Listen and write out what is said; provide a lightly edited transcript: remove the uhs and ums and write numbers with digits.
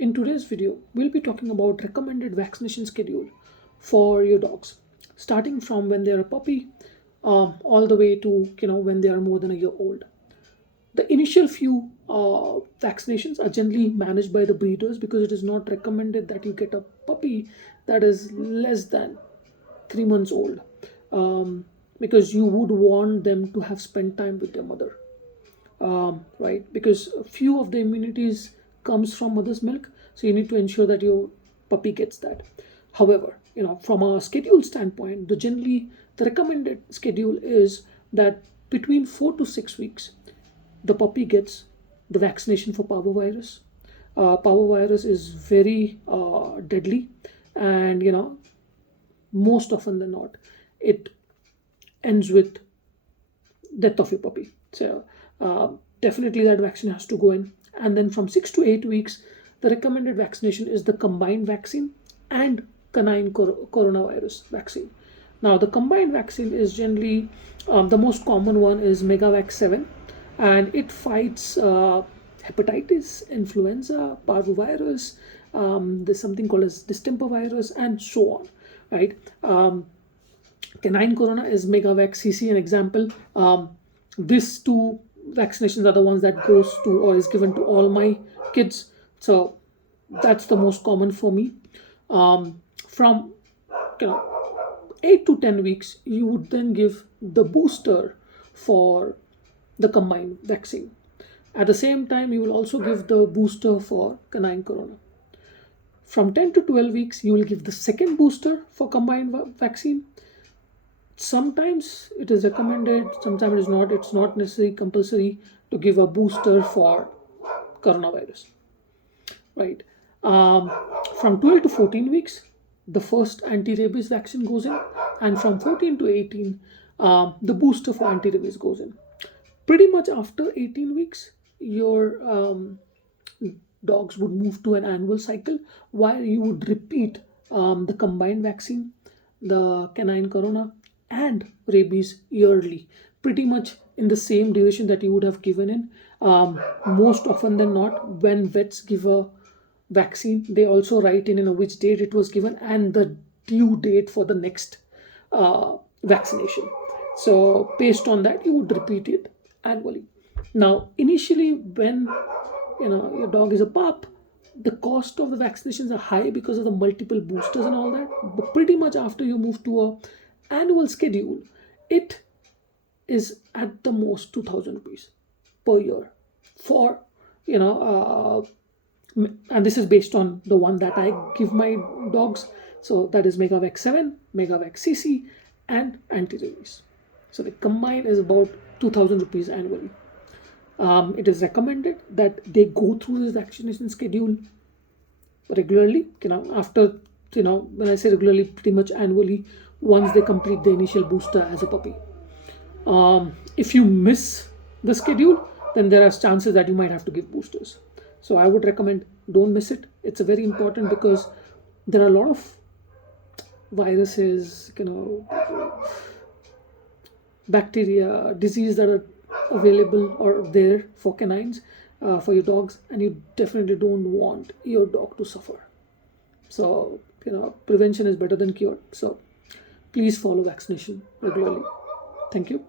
In today's video, we'll be talking about recommended vaccination schedule for your dogs, starting from when they're a puppy, all the way to when they are more than a year old. The initial few vaccinations are generally managed by the breeders because it is not recommended that you get a puppy that is less than 3 months old, because you would want them to have spent time with their mother, right? Because a few of the immunities comes from mother's milk, so you need to ensure that your puppy gets that. However, from a schedule standpoint, the recommended schedule is that between 4 to 6 weeks, the puppy gets the vaccination for parvovirus. Parvovirus is very deadly, and most often than not, it ends with death of your puppy. So definitely that vaccine has to go in. And then from 6 to 8 weeks, the recommended vaccination is the combined vaccine and canine coronavirus vaccine. Now, the combined vaccine is generally the most common one is Megavac 7, and it fights hepatitis, influenza, parvovirus. There's something called as distemper virus, and so on, right? Canine Corona is Megavac CC, an example. These two vaccinations are the ones that goes to or is given to all my kids. So that's the most common for me. From 8 to 10 weeks, you would then give the booster for the combined vaccine. At the same time, you will also give the booster for Canine Corona. From 10 to 12 weeks, you will give the second booster for combined vaccine. Sometimes it is recommended, sometimes it is not. It's not necessarily compulsory to give a booster for coronavirus, right? From 12 to 14 weeks, the first anti-rabies vaccine goes in, and from 14 to 18, the booster for anti-rabies goes in. Pretty much after 18 weeks, your dogs would move to an annual cycle, while you would repeat the combined vaccine, the canine corona, and rabies yearly, pretty much in the same duration that you would have given in. Most often than not, when vets give a vaccine, they also write in which date it was given and the due date for the next vaccination. So based on that, you would repeat it annually. Now, initially, when your dog is a pup, the cost of the vaccinations are high because of the multiple boosters and all that. But pretty much after you move to a annual schedule, it is at the most 2,000 rupees per year for and this is based on the one that I give my dogs. So that is Megavac 7, Megavac CC, and anti-rabies. So the combined is about 2,000 rupees annually. It is recommended that they go through this vaccination schedule regularly. After when I say regularly, pretty much annually, once they complete the initial booster as a puppy. If you miss the schedule, then there are chances that you might have to give boosters. So I would recommend don't miss it. It's a very important because there are a lot of viruses, bacteria, disease that are available or there for canines, for your dogs, and you definitely don't want your dog to suffer. So prevention is better than cure. So please follow vaccination regularly. Thank you.